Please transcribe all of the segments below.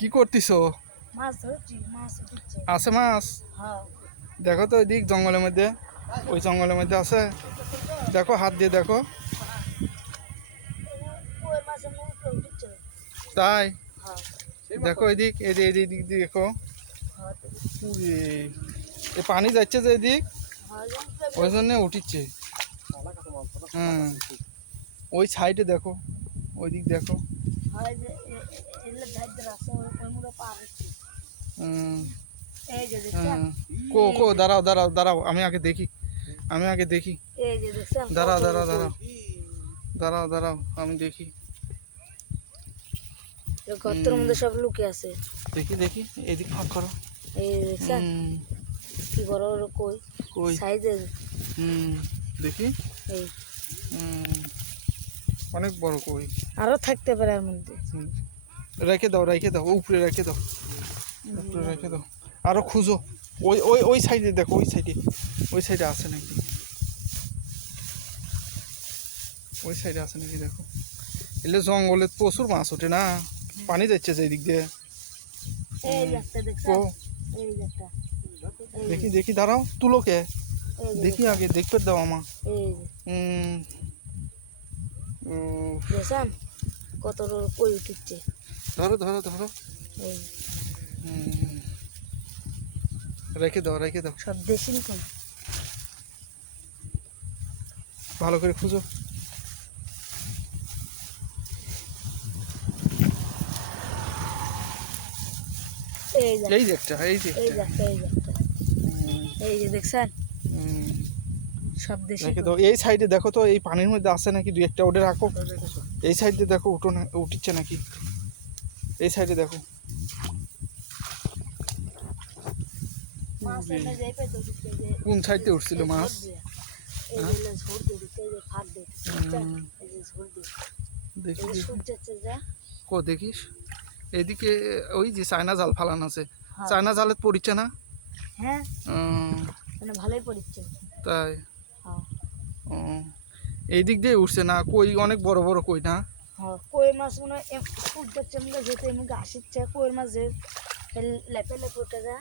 কি করতিছো? আছে মাছ? হ্যাঁ। দেখো তো ওইদিক জঙ্গলের মধ্যে ওই জঙ্গলের মধ্যে আছে। দেখো হাত দিয়ে দেখো। তাই? দেখো এদিক এদিক দেখো। এ পানি যাচ্ছে যে এদিক? ওই জন্য উঠিচ্ছে। হ্যাঁ ওই সাইডে দেখো ওই দিক দেখো। কো কো দাঁড়াও দাঁড়াও দাঁড়াও আমি আগে দেখি আমি আগে দেখি। দাঁড়াও দাঁড়াও দাঁড়াও দাঁড়াও দাঁড়াও আমি দেখি। গর্তের মধ্যে সব লুকে আছে। দেখি দেখি এদিক ফাঁক করো। এই দেখছেন? কি বড় বড় কই? কই? সাইজের। হুম দেখি। এই। হুম, অনেক বড় কই। আরও থাকতে পারে এর মধ্যে। রেখে দাও রেখে দাও উপরে রেখে দাও। উপরে রেখে দাও। আরও খুঁজো। ওই ওই ওই সাইডে দেখো ওই সাইডে ওই সাইডে আছে নাকি? ওই সাইডে আছে নাকি দেখো? এলে জঙ্গলে প্রচুর মাছ ওঠে না? পানি যাচ্ছে যে দিক দিয়ে। দেখি। দেখি দাঁড়াও তুলো কে? দেখি আগে দেখতে দাও আমার ও, দেখছেন কত কই উঠছে? ধরো ধরো ধরো। রেখে দাও রেখে দাও। সব দেশি ভালো করে খুঁজো। এই যে। একটা এই যে এই যে দেখছেন। সব দেশি দাও এই সাইডে দেখো তো এই পানির মধ্যে আছে নাকি দুই একটা? ওটা রাখো। এই সাইডে দেখো উঠো না উঠিচ্ছে নাকি? এই সাইডে দেখো। কোন সাইডে উঠছিল মাছ? কো দেখিস? এদিকে ওই যে চায়না জাল ফালান আছে। হ্যাঁ। চায়না জালে পড়িচ্ছে না? হ্যাঁ। মানে ভালোই পড়ছে তাই। এই দিক দিয়ে উঠছে না কই অনেক বড় বড় কই না? হ্যাঁ কই মাছ মনে হয় এম- সূর্য যাচ্ছে এমনি যেতে এমনি আসিচ্ছে কই মাছ যে লেপে লেপে উঠে যা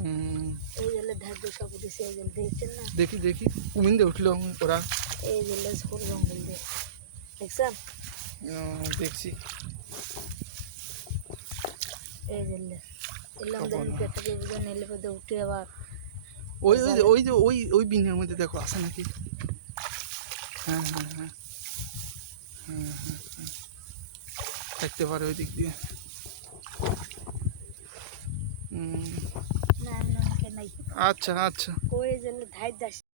উম, এই যে লে ধার দিয়ে সব উঠেছে এই যে দেখছেন না? দেখি দেখি কুমিন দিয়ে উঠল ওরা। এই যে লে ঝোড় জঙ্গল দিয়ে। দেখছেন? দেখছি। এই যে লে এলাম দেখেন পেটে দিয়ে নেলে পেটে উঠে আবার ওই ওই ওই যে ওই ওই বিনের মধ্যে দেখো আছে নাকি? হ্যাঁ হ্যাঁ হ্যাঁ হ্যাঁ হ্যাঁ। থাকতে পারে ওই দিক দিয়ে আচ্ছা আচ্ছা